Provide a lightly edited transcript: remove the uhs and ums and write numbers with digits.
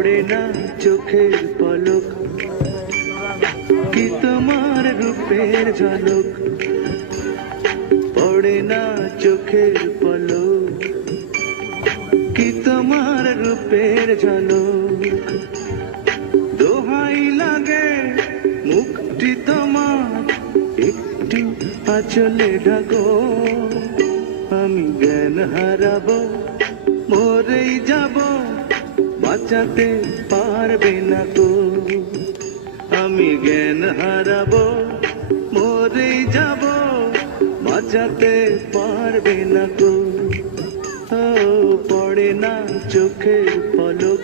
পড়ে না চোখের পলক, কি তোমার রূপের ঝলক, পড়ে না চোখের পলক, কি তোমার রূপের ঝলক। দোহাই লাগে মুখটি তোমার একটু আঁচলে ঢাকো, আমি জ্ঞান হারাবো, মরেই যাব, বাঁচাতে পারবে না গো। আমি জ্ঞান হারাবো, মরেই যাব, বাঁচাতে পারবে না গো। ও পড়ে না চোখের পলক,